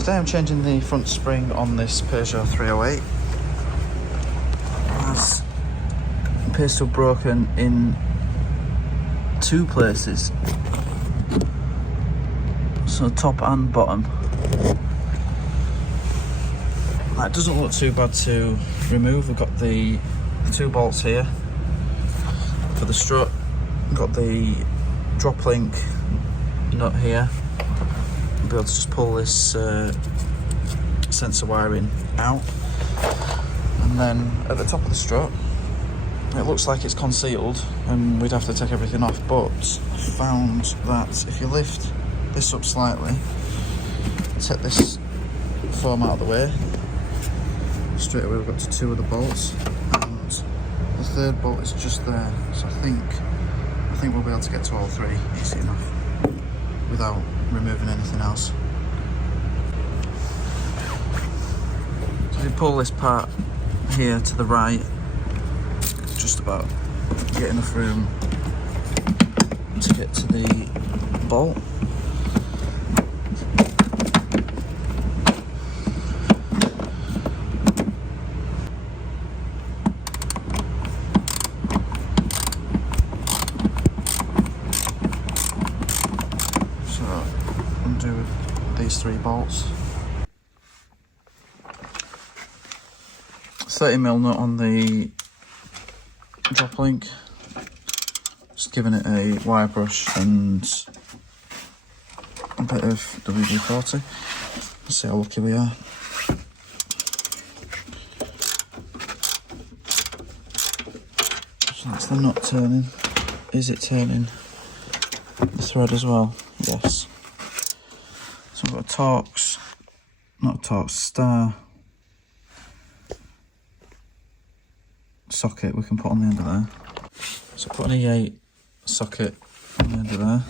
Today I'm changing the front spring on this Peugeot 308. It appears to have broken in two places, so top and bottom. That doesn't look too bad to remove. We've got the two bolts here for the strut. We've got the drop link nut here. We'll be able to just pull this sensor wiring out, and then at the top of the strut it looks like it's concealed and we'd have to take everything off, but I found that if you lift this up slightly, take this foam out of the way, straight away we've got to two of the bolts, and the third bolt is just there, so I think we'll be able to get to all three easy enough without removing anything else. So if you pull this part here to the right, just about get enough room to get to the bolt. So undo these three bolts. 30mm nut on the drop link, just giving it a wire brush and a bit of WD-40. Let's see how lucky we are. So that's the nut turning. Is it turning the thread as well? Yes. So we've got a star socket we can put on the end of there. So put an E8 socket on the end of there.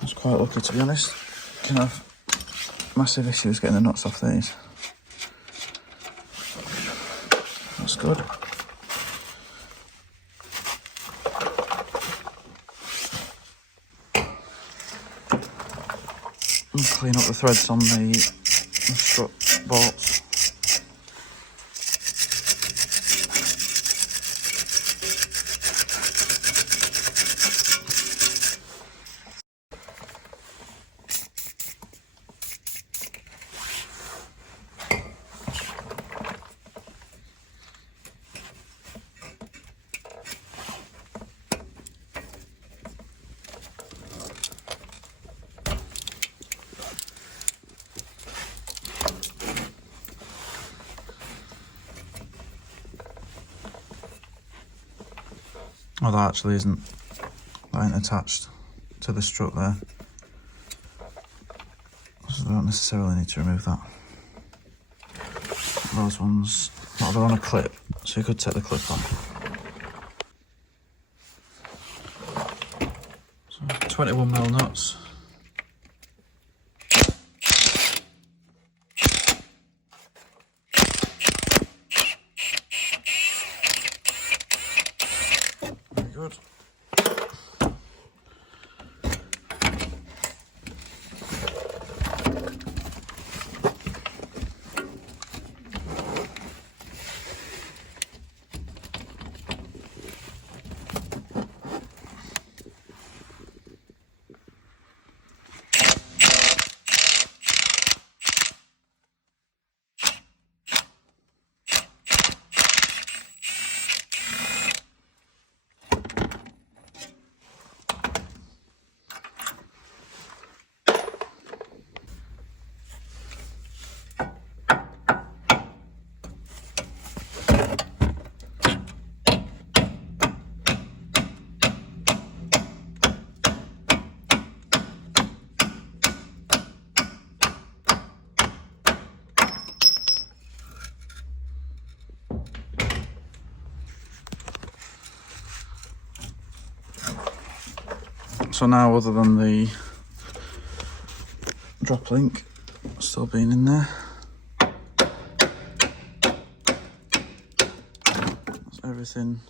I was quite lucky, to be honest. Can have massive issues getting the nuts off these. That's good. And clean up the threads on the strut bolts. Oh, that actually isn't. That ain't attached to the strut there. So I don't necessarily need to remove that. Those ones, well, they're on a clip, so you could take the clip off. So 21mm nuts. Good. So now, other than the drop link still being in there, that's everything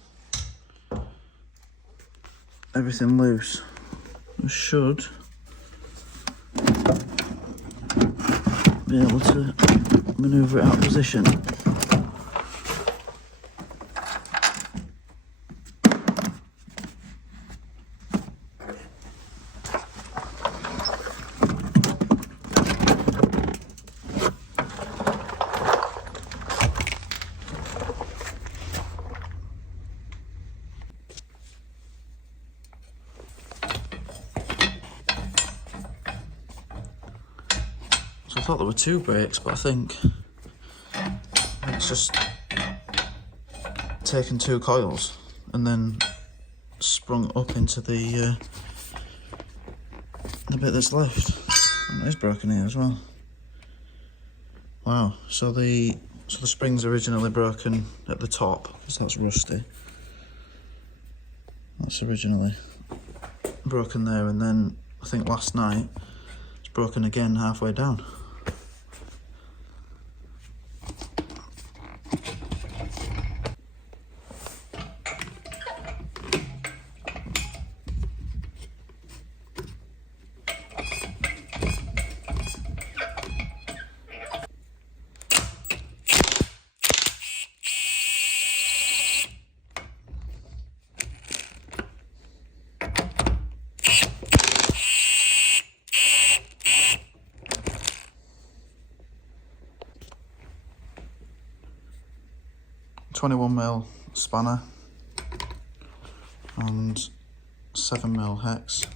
loose. We should be able to manoeuvre it out of position. So I thought there were 2 brakes, but I think it's just taken 2 coils and then sprung up into the bit that's left. And it is broken here as well. Wow. So the spring's originally broken at the top because that's rusty. That's originally broken there, and then I think last night it's broken again halfway down. .21mm spanner and 7mm hex.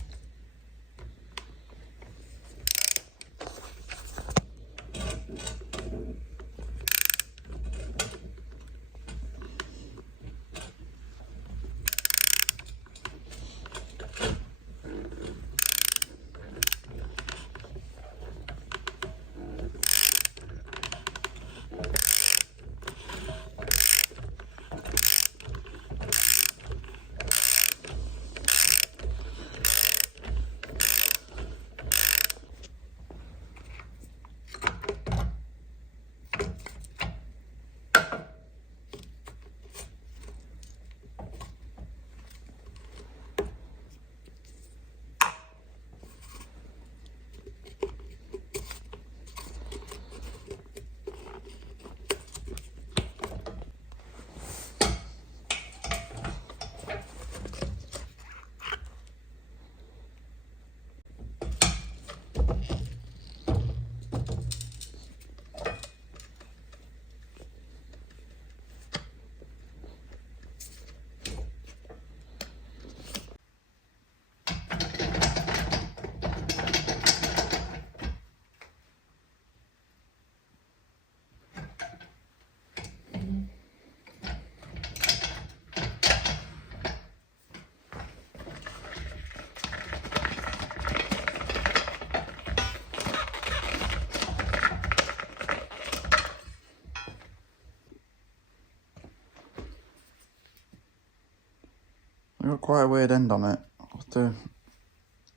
I've got quite a weird end on it. I'll have to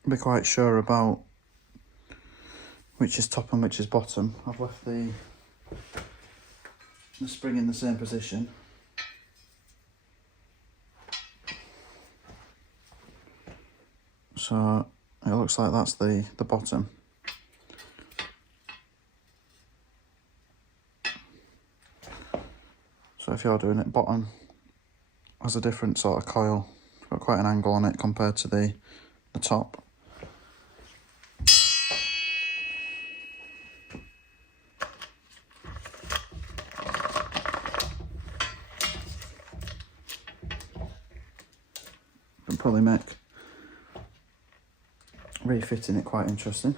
be quite sure about which is top and which is bottom. I've left the spring in the same position. So it looks like that's the bottom. So if you're doing it, bottom has a different sort of coil. It's got quite an angle on it compared to the top. Can probably make refitting it quite interesting.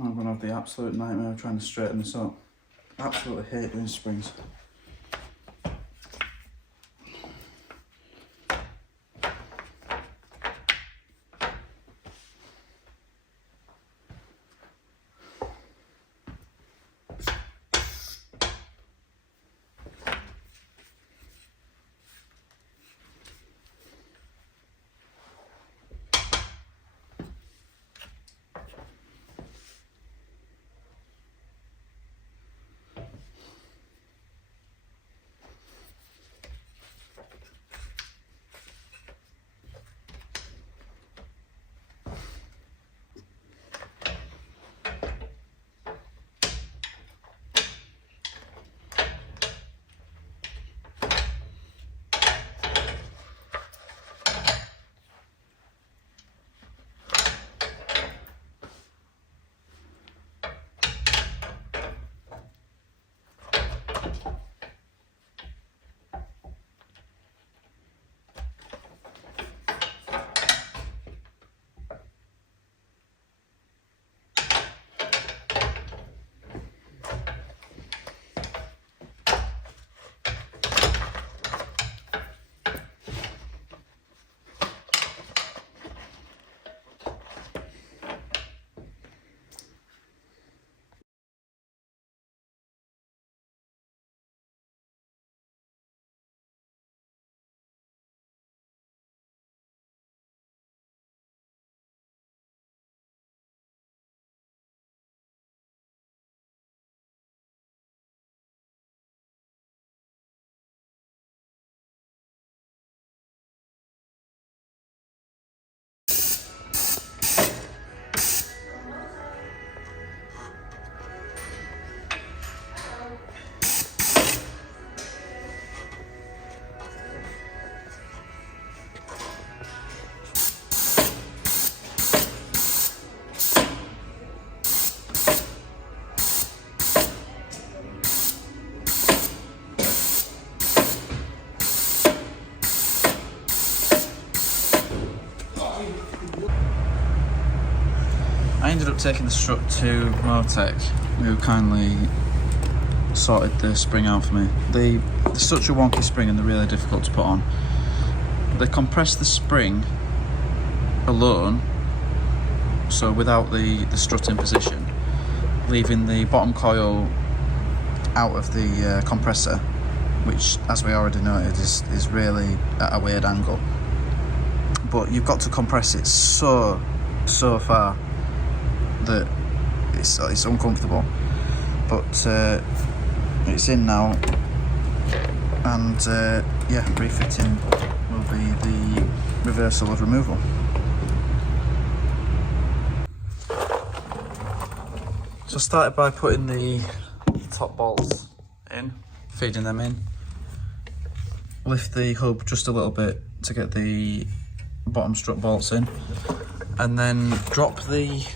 I'm going to have the absolute nightmare of trying to straighten this up. Absolutely hate doing springs. I ended up taking the strut to Motec, who kindly sorted the spring out for me. They're such a wonky spring and they're really difficult to put on. They compress the spring alone, so without the strut in position, leaving the bottom coil out of the compressor, which, as we already noted, is really at a weird angle. But you've got to compress it so far that it's uncomfortable. But it's in now, and yeah, refitting will be the reversal of removal. So I started by putting the top bolts in, feeding them in, lift the hub just a little bit to get the bottom strut bolts in, and then drop the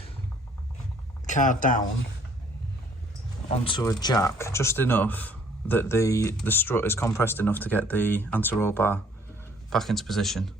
car down onto a jack just enough that the strut is compressed enough to get the anti-roll bar back into position.